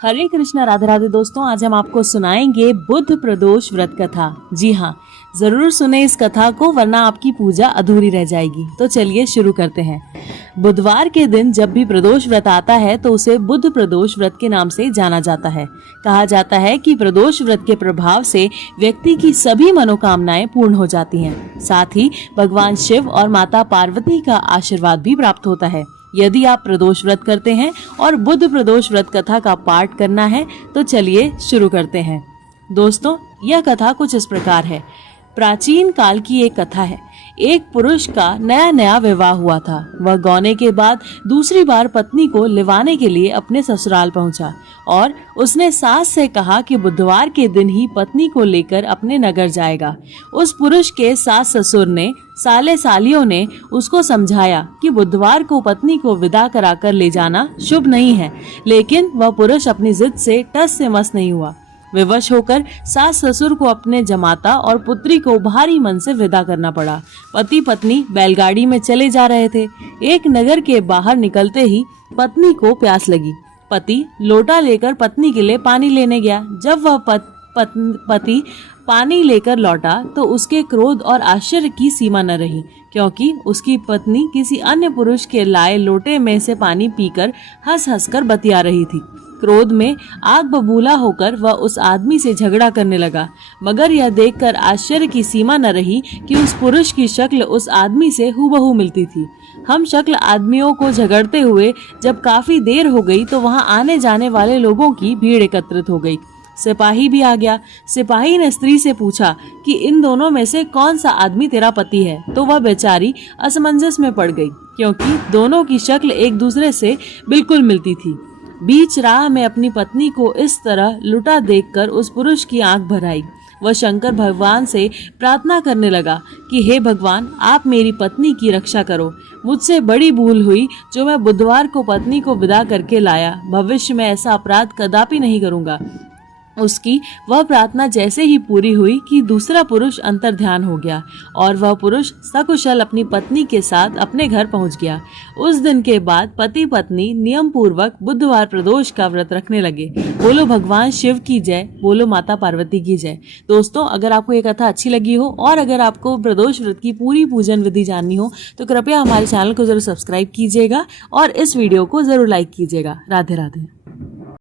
हरे कृष्णा, राधे राधे दोस्तों। आज हम आपको सुनाएंगे बुध प्रदोष व्रत कथा। जी हाँ, जरूर सुने इस कथा को, वरना आपकी पूजा अधूरी रह जाएगी। तो चलिए शुरू करते हैं। बुधवार के दिन जब भी प्रदोष व्रत आता है तो उसे बुध प्रदोष व्रत के नाम से जाना जाता है। कहा जाता है कि प्रदोष व्रत के प्रभाव से व्यक्ति की सभी मनोकामनाएं पूर्ण हो जाती हैं। साथ ही भगवान शिव और माता पार्वती का आशीर्वाद भी प्राप्त होता है। यदि आप प्रदोष व्रत करते हैं और बुध प्रदोष व्रत कथा का पाठ करना है तो चलिए शुरू करते हैं। दोस्तों, यह कथा कुछ इस प्रकार है। प्राचीन काल की एक कथा है। एक पुरुष का नया नया विवाह हुआ था। वह गौने के बाद दूसरी बार पत्नी को लिवाने के लिए अपने ससुराल पहुंचा और उसने सास से कहा कि बुधवार के दिन ही पत्नी को लेकर अपने नगर जाएगा। उस पुरुष के सास ससुर ने, साले सालियों ने उसको समझाया कि बुधवार को पत्नी को विदा कराकर ले जाना शुभ नहीं है, लेकिन वह पुरुष अपनी जिद से टस से मस नहीं हुआ। विवश होकर सास ससुर को अपने जमाता और पुत्री को भारी मन से विदा करना पड़ा। पति पत्नी बैलगाड़ी में चले जा रहे थे। एक नगर के बाहर निकलते ही पत्नी को प्यास लगी। पति लोटा लेकर पत्नी के लिए पानी लेने गया। जब वह पति पानी लेकर लौटा तो उसके क्रोध और आश्चर्य की सीमा न रही, क्योंकि उसकी पत्नी किसी अन्य पुरुष के लाए लोटे में से पानी पीकर हंस हंस कर बतिया रही थी। क्रोध में आग बबूला होकर वह उस आदमी से झगड़ा करने लगा, मगर यह देखकर आश्चर्य की सीमा न रही कि उस पुरुष की शक्ल उस आदमी से हूबहू मिलती थी। हम शक्ल आदमियों को झगड़ते हुए जब काफी देर हो गई तो वहां आने जाने वाले लोगों की भीड़ एकत्रित हो गई। सिपाही भी आ गया। सिपाही ने स्त्री से पूछा कि इन दोनों में से कौन सा आदमी तेरा पति है। तो वह बेचारी असमंजस में पड़ गई, क्योंकि दोनों की शक्ल एक दूसरे से बिल्कुल मिलती थी। बीच राह में अपनी पत्नी को इस तरह लुटा देखकर उस पुरुष की आंख भर आई। वह शंकर भगवान से प्रार्थना करने लगा कि हे भगवान, आप मेरी पत्नी की रक्षा करो। मुझसे बड़ी भूल हुई जो मैं बुधवार को पत्नी को विदा करके लाया। भविष्य में ऐसा अपराध कदापि नहीं करूंगा। उसकी वह प्रार्थना जैसे ही पूरी हुई कि दूसरा पुरुष अंतर्ध्यान हो गया और वह पुरुष सकुशल अपनी पत्नी के साथ अपने घर पहुंच गया। उस दिन के बाद पति पत्नी नियम पूर्वक बुधवार प्रदोष का व्रत रखने लगे। बोलो भगवान शिव की जय, बोलो माता पार्वती की जय। दोस्तों, अगर आपको ये कथा अच्छी लगी हो और अगर आपको प्रदोष व्रत की पूरी पूजन विधि जाननी हो तो कृपया हमारे चैनल को जरूर सब्सक्राइब कीजिएगा और इस वीडियो को जरूर लाइक कीजिएगा। राधे राधे।